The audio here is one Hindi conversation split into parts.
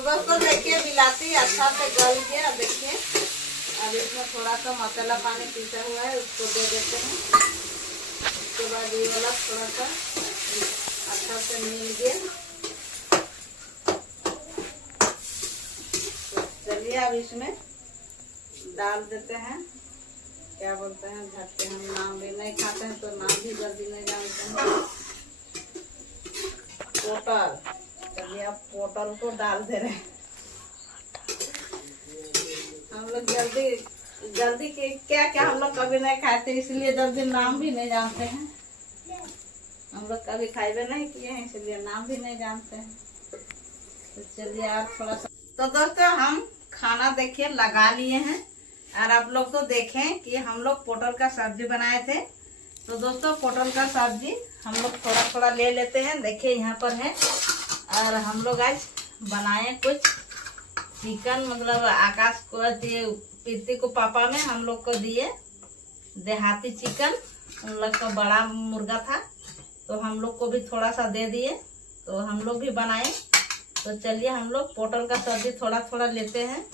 दोस्तों देखिए बिलाती अच्छा से गल गया। अब देखिए अब इसमें थोड़ा सा मसाला पानी पीसा हुआ है उसको दे देते हैं। उसके बाद ये वाला थोड़ा सा अच्छा से मिल गया। तो चलिए अब इसमें डाल देते हैं, क्या बोलते हैं घर के हम नाम भी नहीं खाते हैं तो नाम भी जल्दी नहीं जानते हैं। पोटल, चलिए अब पोटल को डाल दे रहे हैं। हम लोग जल्दी के क्या क्या हम लोग कभी नहीं खाते इसलिए जल्दी नाम भी नहीं जानते हैं। हम लोग कभी खाए नहीं किए हैं इसलिए नाम भी नहीं जानते हैं। तो चलिए आप थोड़ा सा, तो दोस्तों हम खाना देखिए लगा लिए हैं और आप लोग तो देखें कि हम लोग पोटल का सब्जी बनाए थे। तो दोस्तों पोटल का सब्जी हम लोग थोड़ा थोड़ा ले लेते हैं। देखिए यहाँ पर है और हम लोग आज बनाए कुछ चिकन, मतलब आकाश को दिए, प्रीति को पापा में हम लोग को दिए देहाती चिकन। उन लोग का बड़ा मुर्गा था तो हम लोग को भी थोड़ा सा दे दिए तो हम लोग भी बनाए। तो चलिए हम लोग पोटल का सब्जी थोड़ा थोड़ा लेते हैं,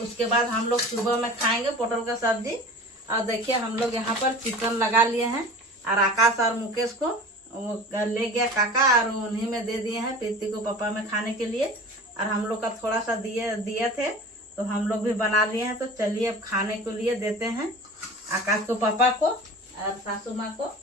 उसके बाद हम लोग सुबह में खाएंगे पोटल का सब्जी। और देखिए हम लोग यहाँ पर चिकन लगा लिए हैं और आकाश और मुकेश को वो ले गया काका और उन्हीं में दे दिए हैं प्रीति को पापा में खाने के लिए। और हम लोग का थोड़ा सा दिए थे तो हम लोग भी बना लिए हैं। तो चलिए अब खाने के लिए देते हैं आकाश को पापा को और सासू माँ को।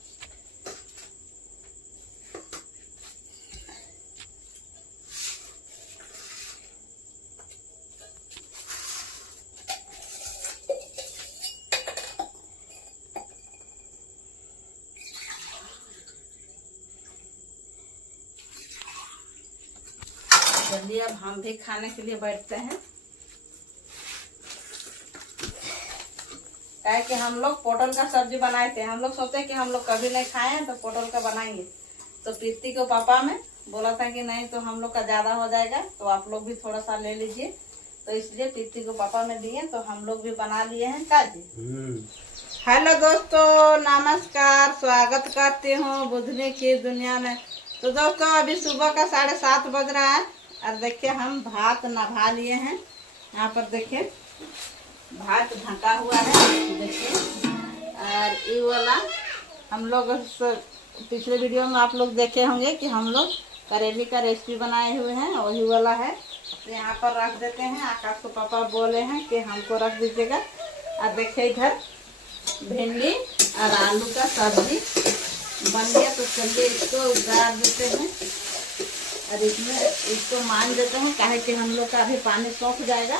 चलिए अब हम भी खाने के लिए बैठते हैं। क्या कि हम लोग पोटल का सब्जी बनाए थे, हम लोग सोचे कि हम लोग कभी नहीं खाए हैं तो पोटल का बनाएंगे। तो प्रीति को पापा में बोला था कि नहीं तो हम लोग का ज्यादा हो जाएगा तो आप लोग भी थोड़ा सा ले लीजिए। तो इसलिए प्रीति को पापा में दिए तो हम लोग भी बना लिए हैं काजी। हेलो दोस्तों, नमस्कार, स्वागत करती हूँ बुधनी की दुनिया में। तो दोस्तों अभी सुबह का 7:30 बज रहा है और देखिए हम भात नभा लिए हैं। यहाँ पर देखिए भात ढका हुआ है देखिए। और ये वाला हम लोग पिछले वीडियो में आप लोग देखे होंगे कि हम लोग करेली का रेसिपी बनाए हुए हैं, वही वाला है। तो यहाँ पर रख देते हैं। आकाश को पापा बोले हैं कि हमको रख दीजिएगा। और देखिए इधर भिंडी और आलू का सब्जी बन गया। तो चलिए इसको उगाड़ देते हैं और इसमें इसको मान देते हैं, काहे कि हम लोग का अभी पानी सूख जाएगा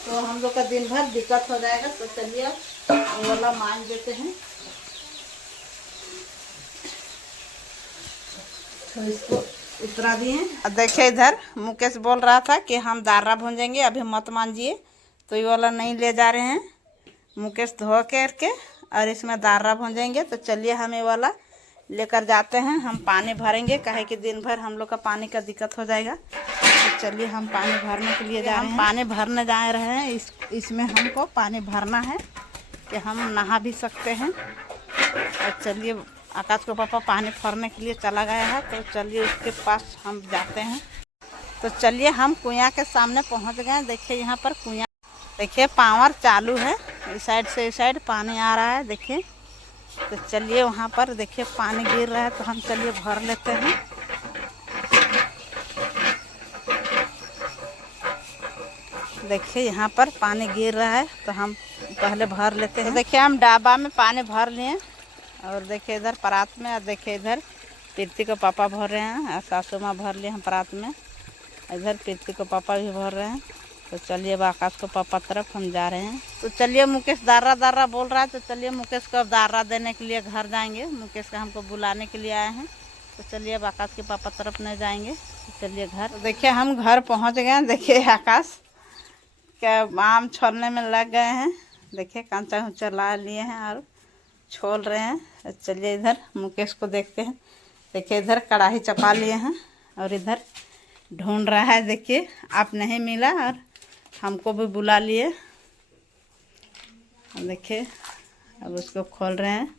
तो हम लोग का दिन भर दिक्कत हो जाएगा। तो चलिए वो वाला मान देते हैं। तो इसको उतरा दिए। देखिए इधर मुकेश बोल रहा था कि हम दार्रा भूंजेंगे, अभी मत मांजिए। तो ये वाला नहीं ले जा रहे हैं मुकेश धो करके और इसमें दार्रा भूंजेंगे। तो चलिए हम ये वाला लेकर जाते हैं। हम पानी भरेंगे, काहे कि दिन भर हम लोग का पानी का दिक्कत हो जाएगा। तो चलिए हम पानी भरने के लिए जा रहे हैं। पानी भरने जा रहे हैं। इसमें हमको पानी भरना है कि हम नहा भी सकते हैं। और चलिए आकाश को पापा पानी भरने के लिए चला गया है तो चलिए उसके पास हम जाते हैं। तो चलिए हम कुआं के सामने पहुंच गए। देखिए यहाँ पर कुआं, देखिए पावर चालू है, इस साइड से इस साइड पानी आ रहा है देखिए। तो चलिए वहाँ पर देखिए पानी गिर रहा है तो हम चलिए भर लेते हैं। देखिए यहाँ पर पानी गिर रहा है तो हम पहले भर लेते हैं। तो देखिए हम डाबा में पानी भर लिए और देखिए इधर परात में, और देखिए इधर प्रीति को पापा भर रहे हैं और सासू माँ भर लिए हैं परात में। इधर प्रीति को पापा भी भर रहे हैं। तो चलिए अब आकाश को पापा तरफ हम जा रहे हैं। तो चलिए मुकेश दार्रा बोल रहा है तो चलिए मुकेश को अब दार्रा देने के लिए घर जाएंगे। मुकेश का हमको बुलाने के लिए आए हैं। तो चलिए अब आकाश के पापा तरफ नहीं जाएंगे। तो चलिए घर, तो देखिए हम घर पहुंच गए। देखिए आकाश क्या आम छोलने में लग गए हैं। देखिए कंचा उंचा ला लिए हैं और छोल रहे हैं। तो चलिए इधर मुकेश को देखते हैं। देखिए इधर कढ़ाई चपा लिए हैं और इधर ढूंढ रहा है। देखिए आप नहीं मिला और हमको भी बुला लिए। देखिए अब उसको खोल रहे हैं।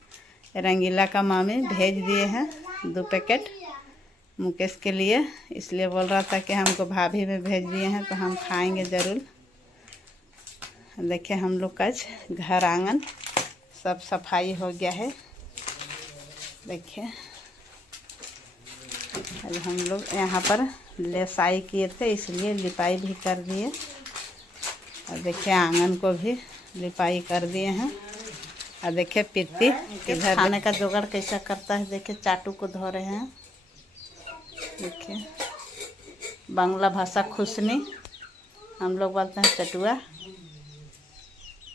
रंगीला का मामी भेज दिए हैं 2 पैकेट मुकेश के लिए, इसलिए बोल रहा था कि हमको भाभी में भेज दिए हैं तो हम खाएंगे ज़रूर। देखिए हम लोग का घर आंगन सब सफाई हो गया है। देखिए अब हम लोग यहाँ पर लेसाई किए थे, इसलिए लिपाई भी कर दिए। और देखिए आंगन को भी लिपाई कर दिए हैं। और देखिए पित्ती इधर खाने का जुगाड़ कैसा करता है। देखिए चाटू को धो रहे हैं। देखिए बांग्ला भाषा खुशनी, हम लोग बोलते हैं चटुआ।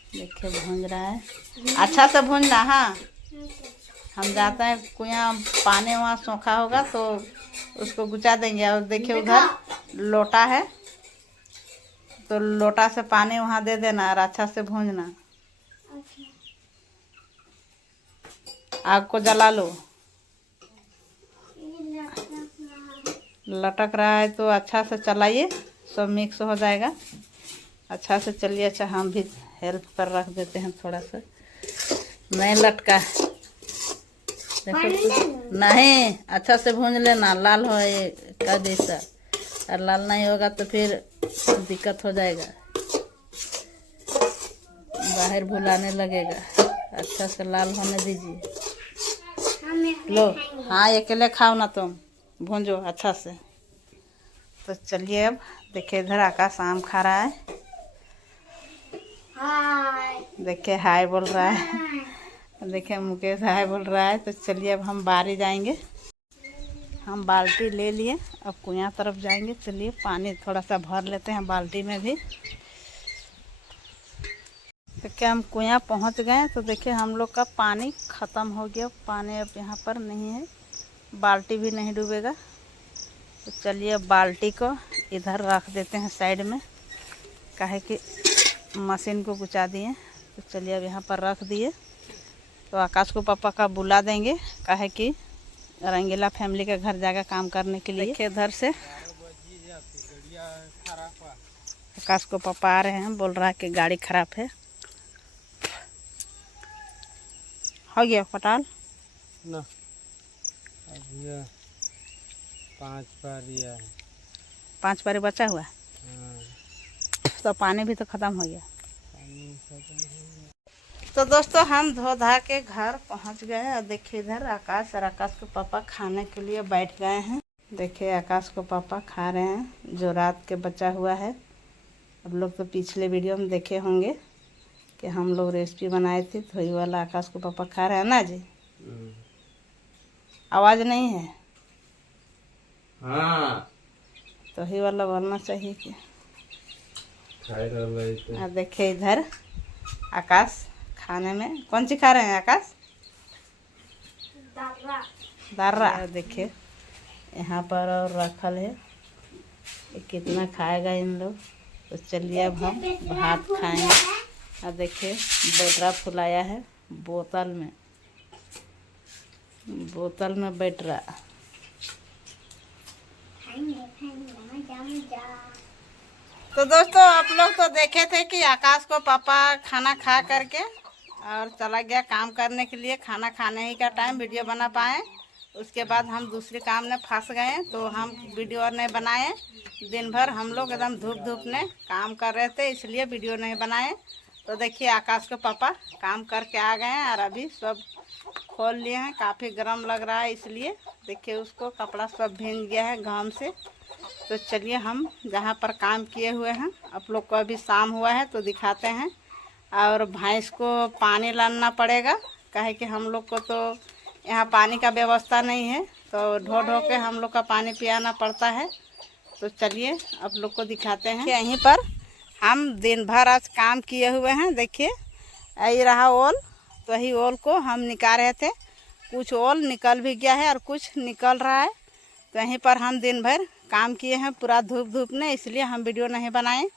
देखिए भूंज रहा है, अच्छा से भूंजना। हाँ हम जाते हैं कुआं, पानी वहाँ सूखा होगा तो उसको गुचा देंगे। और देखिए उधर लोटा है तो लोटा से पानी वहाँ दे देना और अच्छा से भूंजना। आग को जला लो। लटक रहा है तो अच्छा से चलाइए, सब मिक्स हो जाएगा। अच्छा से चलिए। अच्छा हम भी हेल्प पर रख देते हैं थोड़ा सा। नहीं लटका, देखो नहीं, अच्छा से भूंज लेना। लाल हो ये का जैसा, और लाल नहीं होगा तो फिर दिक्कत हो जाएगा, बाहर भुलाने लगेगा। अच्छा से लाल होने दीजिए। लो हाँ अकेले खाओ ना तुम, भूंजो अच्छा से। तो चलिए अब देखिए इधर आकाश आम खा रहा है। देखिए हाय बोल रहा है। देखिए मुकेश हाय बोल रहा है। तो चलिए अब हम बाहर जाएंगे। हम बाल्टी ले लिए, अब कुआं तरफ जाएंगे। चलिए पानी थोड़ा सा भर लेते हैं बाल्टी में भी। तो क्या हम कुआं पहुंच गए। तो देखिए हम लोग का पानी ख़त्म हो गया। पानी अब यहाँ पर नहीं है, बाल्टी भी नहीं डूबेगा। तो चलिए अब बाल्टी को इधर रख देते हैं साइड में, काहे कि मशीन को गुचा दिए। तो चलिए अब यहाँ पर रख दिए। तो आकाश को पापा का बुला देंगे, काहे कि रंगीला फैमिली के घर जाकर काम करने के लिए। देखिए इधर से आकाश को पापा आ रहे हैं, बोल रहा है कि गाड़ी खराब है। हो गया पटाल ना, अब ये 5 पारी है। 5 पारी बचा हुआ है। तो पानी भी तो ख़त्म हो गया। तो दोस्तों हम धो धा के घर पहुंच गए। और देखिए इधर आकाश और आकाश के पापा खाने के लिए बैठ गए हैं। देखिए आकाश को पापा खा रहे हैं जो रात के बचा हुआ है। अब लोग तो पिछले वीडियो में देखे होंगे कि हम लोग रेसिपी बनाए थे, तो वही वाला आकाश को पापा खा रहे हैं ना जी। आवाज़ नहीं है। हाँ तो ही वाला बोलना चाहिए कि। और देखिए इधर आकाश खाने में कौन सी खा रहे हैं आकाश? दार्रा। देखिए यहाँ पर और रखल है, कितना खाएगा इन लोग। तो चलिए अब हम भात खाएंगे। और देखिए बैटरा फुलाया है बोतल में, बोतल में बैटरा। तो दोस्तों आप लोग तो देखे थे कि आकाश को पापा खाना खा करके और चला गया काम करने के लिए। खाना खाने ही का टाइम वीडियो बना पाए, उसके बाद हम दूसरे काम में फंस गए तो हम वीडियो और नहीं बनाए। दिन भर हम लोग एकदम धूप धूप में काम कर रहे थे, इसलिए वीडियो नहीं बनाए। तो देखिए आकाश के पापा काम करके आ गए हैं और अभी सब खोल लिए हैं। काफ़ी गर्म लग रहा है इसलिए। देखिए उसको कपड़ा सब भींग गया है घाम से। तो चलिए हम जहाँ पर काम किए हुए हैं, आप लोग को अभी शाम हुआ है तो दिखाते हैं। और भैंस को पानी लाना पड़ेगा, काहे कि हम लोग को तो यहाँ पानी का व्यवस्था नहीं है, तो ढो ढो के हम लोग का पानी पियाना पड़ता है। तो चलिए आप लोग को दिखाते हैं। यहीं पर हम दिन भर आज काम किए हुए हैं। देखिए यही रहा ओल, तो यही ओल को हम निकाल रहे थे। कुछ ओल निकल भी गया है और कुछ निकल रहा है। तो यहीं पर हम दिन भर काम किए हैं पूरा धूप धूप में, इसलिए हम वीडियो नहीं बनाए।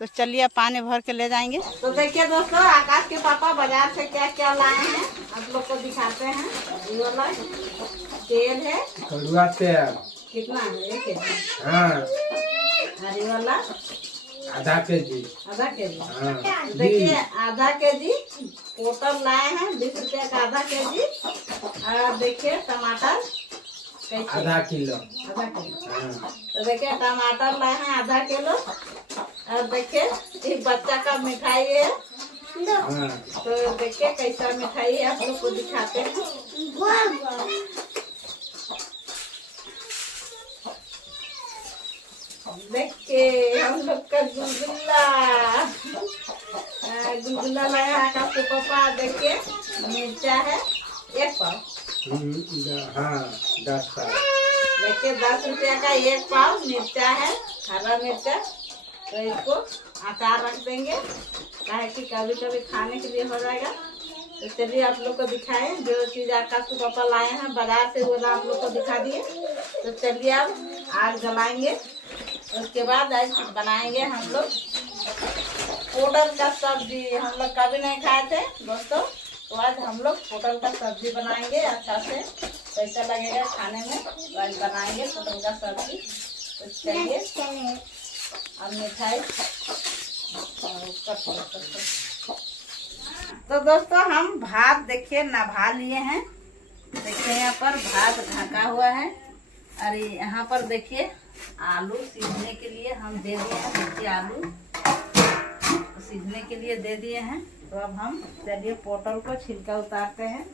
तो चलिए पानी भर के ले जाएंगे। तो देखिए दोस्तों आकाश के पापा बाजार से क्या क्या लाए हैं आप लोग को दिखाते हैं। ये वाला तेल है, कड़ुआ तेल कितना है? 1 केजी। हाँ। हरी वाला आधा केजी। आधा केजी। हाँ। देखिए आधा केजी पोटल लाए हैं, 20 रुपये का आधा केजी। और देखिए टमाटर कैसे? आधा किलो। आधा किलो। हाँ। तो देखिए टमाटर लाए हैं आधा किलो। और देखिए ये बच्चा का मिठाई है। हाँ। तो देखिए कैसा मिठाई है, आप लोग को दिखाते हैं। देखिए हम लोग का गुलगुला गुलगुला लाया है आकाश के पापा। देखिए मिर्चा है 1 पाव। हाँ 10 का। देखिए 10 रुपया का 1 पाव मिर्चा है, हरा मिर्चा। तो इसको अचार रख देंगे, काहे कि कभी कभी खाने के लिए हो जाएगा। तो चलिए आप लोग को दिखाएं, जो चीज आकाश के पापा लाए हैं बाजार से, वो आप लोग को दिखा दिए। तो चलिए अब आग जलाएंगे, उसके बाद आज बनाएंगे हम लोग पोटल का सब्जी। हम लोग कभी नहीं खाए थे दोस्तों, तो आज हम लोग पोटल का सब्जी बनाएंगे अच्छा से। कैसा लगेगा खाने में, तो आज बनाएंगे पोटल का सब्जी। तो चलिए अब मिठाई तो दोस्तों हम भात देखिए नभा लिए हैं। देखिए यहाँ पर भात ढका हुआ है। और यहाँ पर देखिए आलू सीझने के लिए हम दे दिए हैं। देखिए आलू सीझने के लिए दे दिए हैं। तो अब हम चलिए पोटल को छिलका उतारते हैं।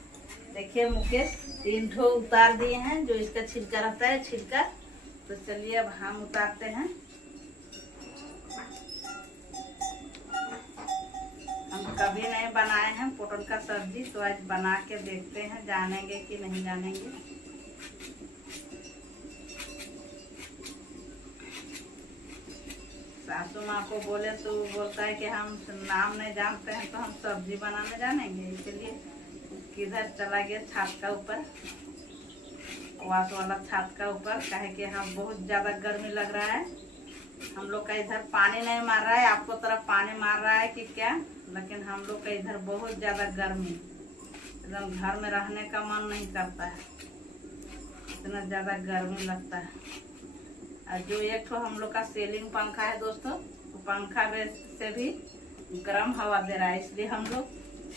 देखिए मुकेश 3 ठो उतार दिए हैं, जो इसका छिलका रहता है छिलका। तो चलिए अब हम उतारते हैं। हम कभी नहीं बनाए हैं पोटल का सब्जी, तो आज बना के देखते हैं, जानेंगे कि नहीं जानेंगे। सासू माँ को बोले तो बोलता है कि हम नाम नहीं जानते हैं, तो हम सब्जी बनाने जानेंगे। इसलिए किधर चला गया छत का ऊपर, वास वाला छत का ऊपर, काहे कि यहाँ बहुत ज्यादा गर्मी लग रहा है। हम लोग का इधर पानी नहीं मार रहा है, आपको तरफ पानी मार रहा है कि क्या, लेकिन हम लोग का इधर बहुत ज्यादा गर्मी, एकदम घर में रहने का मन नहीं करता है, इतना ज्यादा गर्मी लगता है। और जो एक तो हम लोग का सीलिंग पंखा है दोस्तों, तो पंखा से भी गर्म हवा दे रहा है, इसलिए हम लोग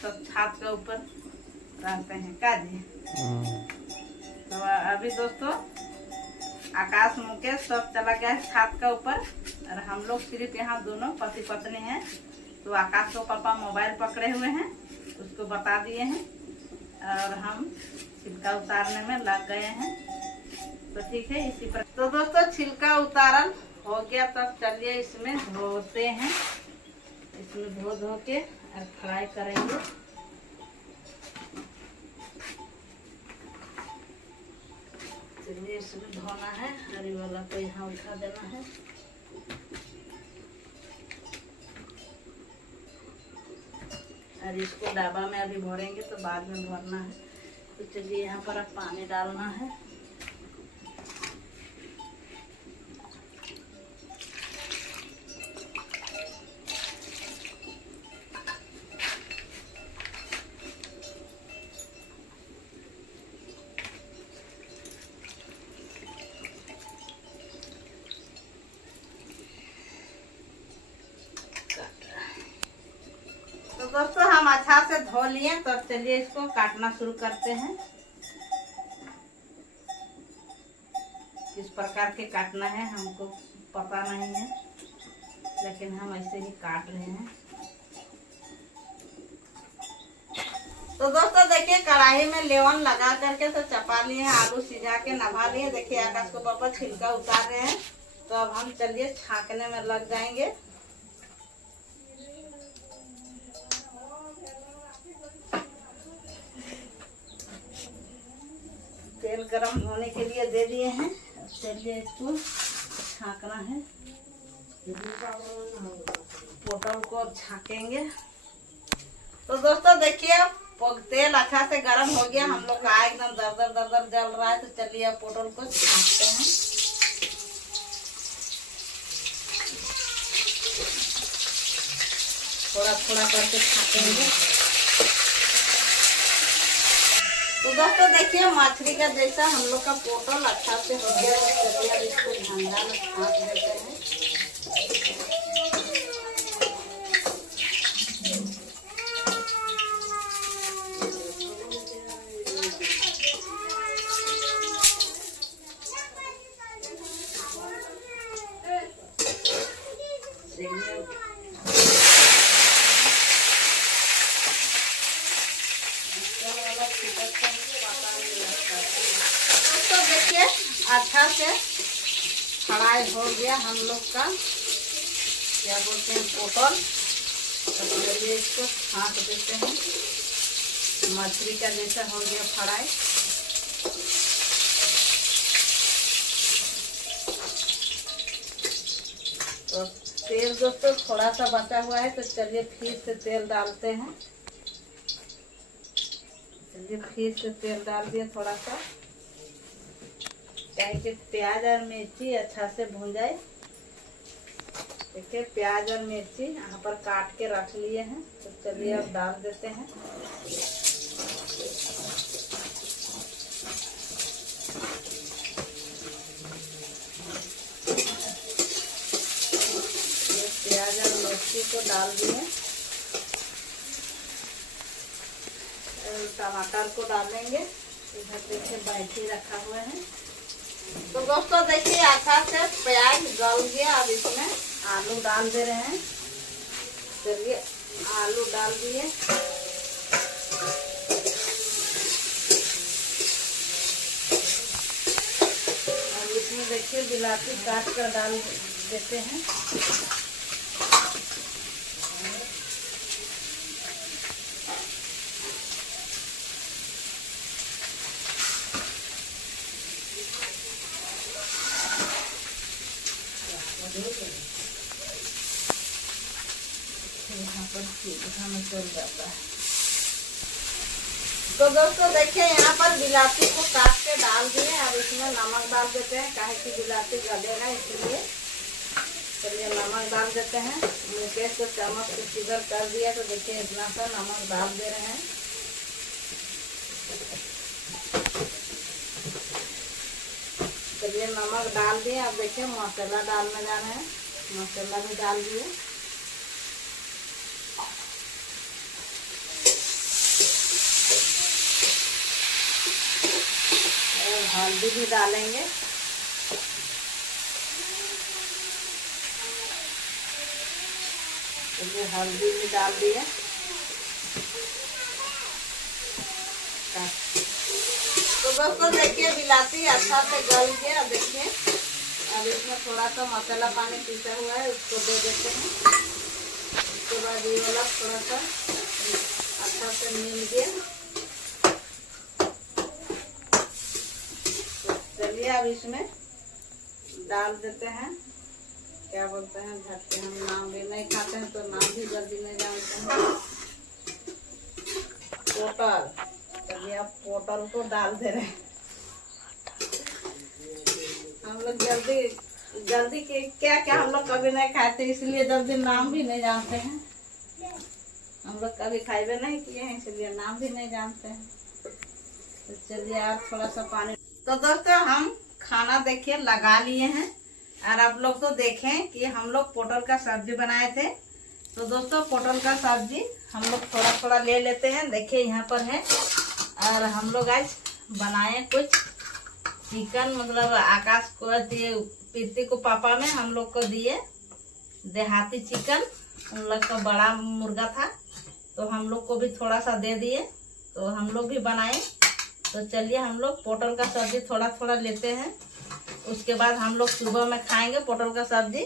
सब छत के ऊपर रहते हैं का जी। तो अभी दोस्तों आकाश मुकेश सब चला गया है छत का ऊपर, और हम लोग सिर्फ यहाँ दोनों पति पत्नी हैं। तो आकाश को पापा मोबाइल पकड़े हुए हैं, उसको बता दिए हैं, और हम छिलका उतारने में लग गए हैं। तो ठीक है इसी पर। तो दोस्तों छिलका उतारन हो गया, तब चलिए इसमें धोते हैं। इसमें धो के और फ्राई करेंगे। चलिए इसमें धोना है, हरी वाला को यहाँ उठा देना है। और इसको डाबा में अभी भरेंगे, तो बाद में भरना है। तो चलिए यहाँ पर अब पानी डालना है। तो दोस्तों हम अच्छा से धो लिए, तो अब चलिए इसको काटना शुरू करते हैं। किस प्रकार के काटना है हमको पता नहीं है, लेकिन हम ऐसे ही काट रहे हैं। तो दोस्तों देखिए कढ़ाई में लेवन लगा करके तो चपा लिए हैं, आलू सिझा के नभा लिए। देखिए आकाश को पापा छिलका उतार रहे हैं। तो अब हम चलिए छाकने में लग जाएंगे। तेल गरम होने के लिए दे दिए हैं, चलिए इसको छाकना है। पोटल को छाकेंगे। तो दोस्तों देखिए तेल अच्छा से गरम हो गया, हम लोग का एकदम दर दर जल रहा है। तो चलिए अब पोटल को छाकते हैं। थोड़ा थोड़ा करके छाकेंगे। तो दोस्तों देखिए मछली का जैसा हम लोग का पोटल अच्छा से हो गया। चलिए इसको ठंडा में छाक देते हैं। तो देखिए अच्छा से फ्राई हो गया हम लोग का क्या बोलते हैं पोटल। तो चलिए इसको छाँट देते हैं। मछली का जैसा हो गया फ्राई। तो तेल दोस्तों थोड़ा सा बचा हुआ है, तो चलिए फिर से तेल डालते हैं। चलिए फिर से तेल डाल दिया थोड़ा सा, ताकि प्याज और मिर्ची अच्छा से भून जाए। देखिए प्याज और मिर्ची यहाँ पर काट के रख लिए हैं, तो चलिए अब डाल देते हैं। ये प्याज और मिर्ची को डाल दिए। टमाटर को डालेंगे। इधर देखिए बैठी रखा हुआ है। तो दोस्तों देखिए अच्छा से प्याज गल गया। अब इसमें आलू डाल दे रहे हैं। चलिए आलू डाल दिए। अब इसमें देखिए बिलाती काट कर डाल देते हैं। यहाँ पर में चल जाता है। तो दोस्तों देखिए यहाँ पर बिलाती को काट के डाल दिए। अब इसमें नमक डाल देते हैं, काहे कि बिलाती गले ना, इसलिए। चलिए नमक डाल देते हैं। मुकेश को चम्मच से सिगर कर दिया, तो देखिए इतना सा नमक डाल दे रहे हैं। चलिए नमक डाल दिए। अब देखिए मसाला डालने जा रहे हैं। मसाला भी डाल दिए। और हल्दी भी डालेंगे। चलिए हल्दी भी डाल दिए। तो दोस्तों देखिए बिलाती अच्छा से गल गया। देखिए अब इसमें थोड़ा सा मसाला पानी पीसा हुआ है, उसको दे देते हैं। उसके बाद ये वाला थोड़ा सा अच्छा से मिल गया। तो चलिए अब इसमें डाल देते हैं, क्या बोलते हैं, झटके हम नाम भी नहीं खाते हैं, तो नाम भी जल्दी नहीं जानते हैं। पोटल। चलिए अब पोटल को डाल दे रहे हैं। हम लोग जल्दी के क्या क्या हम लोग कभी नहीं खाते, इसलिए जल्दी नाम भी नहीं जानते हैं। हम लोग कभी खाए नहीं किए हैं, इसलिए नाम भी नहीं जानते हैं। तो चलिए आप थोड़ा सा पानी। तो दोस्तों हम खाना देखिए लगा लिए हैं, और आप लोग तो देखें कि हम लोग पोटल का सब्जी बनाए थे। तो दोस्तों पोटल का सब्जी हम लोग थोड़ा थोड़ा ले लेते हैं। देखिए यहाँ पर है, और हम लोग आज बनाए कुछ चिकन, मतलब आकाश को दिए, प्रीति को पापा में हम लोग को दिए देहाती चिकन। उन लोग का बड़ा मुर्गा था, तो हम लोग को भी थोड़ा सा दे दिए, तो हम लोग भी बनाए। तो चलिए हम लोग पोटल का सब्जी थोड़ा थोड़ा लेते हैं। उसके बाद हम लोग सुबह में खाएंगे पोटल का सब्जी।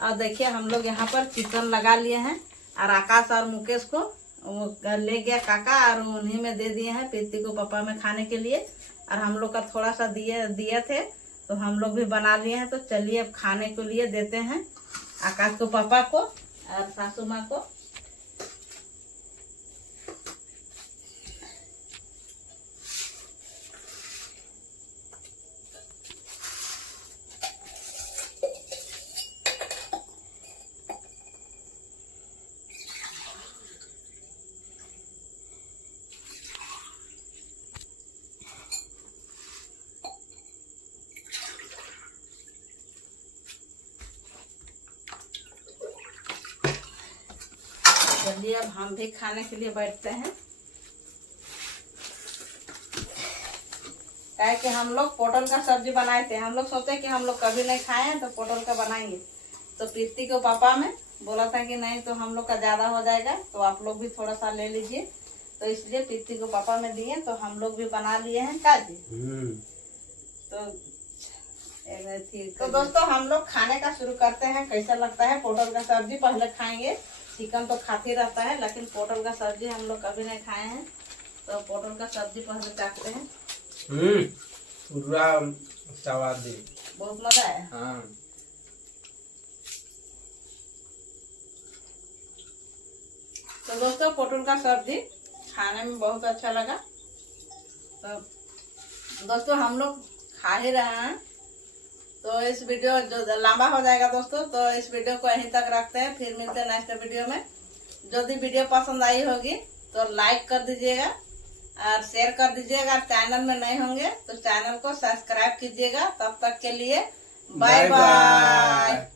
और देखिए हम लोग यहाँ पर चिकन लगा लिए हैं, और आकाश और मुकेश को वो ले गया काका, और उन्हीं में दे दिए हैं प्रीति को पापा में खाने के लिए। और हम लोग का थोड़ा सा दिए थे, तो हम लोग भी बना लिए हैं। तो चलिए अब खाने के लिए देते हैं आकाश को, पापा को और सासू माँ को। चलिए अब हम भी खाने के लिए बैठते हैं, क्या कि हम लोग पोटल का सब्जी बनाए थे। हम लोग सोचे कि हम लोग कभी नहीं खाए हैं, तो पोटल का बनाएंगे। तो प्रीति को पापा में बोला था कि नहीं तो हम लोग का ज्यादा हो जाएगा, तो आप लोग भी थोड़ा सा ले लीजिए, तो इसलिए प्रीति को पापा में दिए, तो हम लोग भी बना लिए हैं काजी। तो दोस्तों हम लोग खाने का शुरू करते हैं। कैसा लगता है पोटल का सब्जी? पहले खाएंगे, चिकन तो खाते रहता है लेकिन पोटल का सब्जी हम लोग कभी नहीं खाए हैं, तो पोटल का सब्जी पहले चाटते हैं। पूरा स्वादी, बहुत मजा है। हाँ। तो दोस्तों पोटल का सब्जी खाने में बहुत अच्छा लगा। तो दोस्तों हम लोग खा ही रहे हैं, तो इस वीडियो जो लंबा हो जाएगा दोस्तों, तो इस वीडियो को यहीं तक रखते हैं। फिर मिलते हैं नेक्स्ट वीडियो में। यदि वीडियो पसंद आई होगी तो लाइक कर दीजिएगा और शेयर कर दीजिएगा। चैनल में नए होंगे तो चैनल को सब्सक्राइब कीजिएगा। तब तक के लिए बाय बाय।